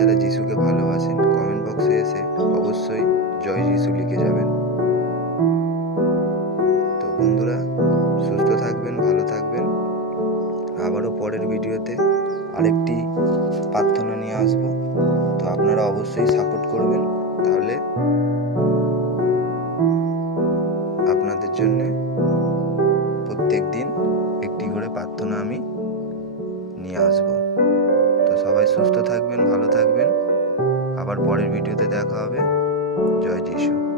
যারা যিশুকে ভালোবাসেন কমেন্ট বক্সে এসে অবশ্যই জয় যিশু লিখে যাবেন। তো বন্ধুরা, সুস্থ থাকবেন, ভালো থাকবেন। আবারও পরের ভিডিওতে আরেকটি প্রার্থনা নিয়ে আসবো। তো আপনারা অবশ্যই সাপোর্ট করবেন, তাহলে আপনাদের জন্য প্রত্যেক দিন একটি করে প্রার্থনা আমি নিয়ে আসবো। তো সবাই সুস্থ থাকবেন, ভালো থাকবেন। আবার পরের ভিডিওতে দেখা হবে। জয় যিশু।